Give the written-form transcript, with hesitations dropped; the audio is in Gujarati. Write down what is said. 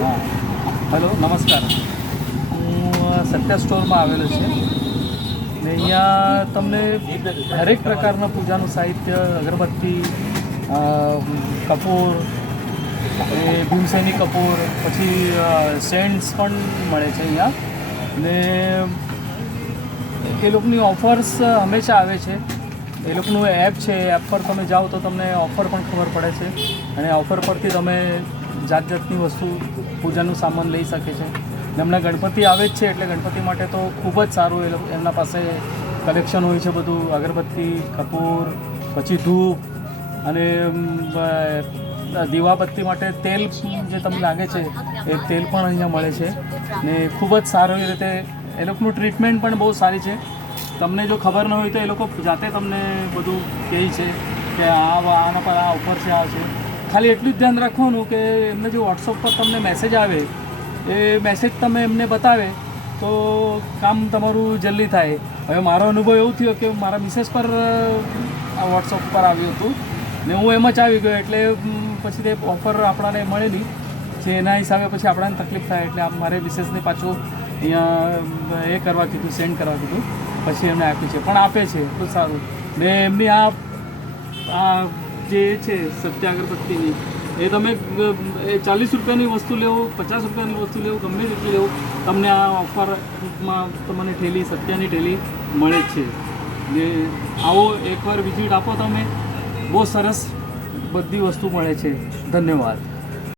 હા, હેલો, નમસ્કાર. હું સત્યા સ્ટોરમાં આવેલો છે ને અહીંયા તમને દરેક પ્રકારના પૂજાનું સાહિત્ય, અગરબત્તી, કપૂર, ભીમસેની કપૂર, પછી સેન્ટ્સ પણ મળે છે અહીંયા. ને એ લોકોની ઓફર્સ હંમેશા આવે છે. એ લોકોનું એપ છે, એપ પર તમે જાઓ તો તમને ઓફર પણ ખબર પડે છે અને ઓફર પરથી તમે જાતની વસ્તુ પૂજાનું સામાન લઈ શકે છે. એમના ગણપતિ આવે જ છે એટલે ગણપતિ માટે તો ખૂબ જ સારું એમના પાસે કલેક્શન હોય છે બધું. અગરબત્તી, કપૂર, પછી ધૂપ અને દીવાબત્તી માટે તેલ જે તમને લાગે છે એ તેલ પણ અહીંયા મળે છે ને ખૂબ જ સારી રીતે એ લોકોનું ટ્રીટમેન્ટ પણ બહુ સારી છે. તમને જો ખબર ન હોય તો એ લોકો જાતે તમને બધું કહે છે કે આના પર આ ઓફર છે, આ છે. ખાલી એટલું જ ધ્યાન રાખવાનું કે એમને જો વોટ્સઅપ પર તમને મેસેજ આવે એ મેસેજ તમે એમને બતાવે તો કામ તમારું જલ્દી થાય. હવે મારો અનુભવ એવું થયો કે મારા મિસેસ પર વોટ્સઅપ પર આવ્યું હતું ને હું એમ જ આવી ગયો એટલે પછી તે ઓફર આપણાને મળેલી છે. એના હિસાબે પછી આપણાને તકલીફ થાય એટલે મારે મિસેસને પાછું અહીંયા એ કરવા કીધું, સેન્ડ કરવા કીધું. પછી એમને આપ્યું છે, પણ આપે છે એટલું સારું. ને એમની આ જે છે સત્ય અગરબત્તીની એ તમે 40 રૂપિયાની વસ્તુ લેવો, 50 રૂપિયાની વસ્તુ લેવો, ગમે તેટલી લેવો, તમને આ ઓફરમાં તમને ઠેલી સત્યાની ઠેલી મળે જ છે. ને આવો એકવાર વિઝિટ આપો તમે, બહુ સરસ બધી વસ્તુ મળે છે. ધન્યવાદ.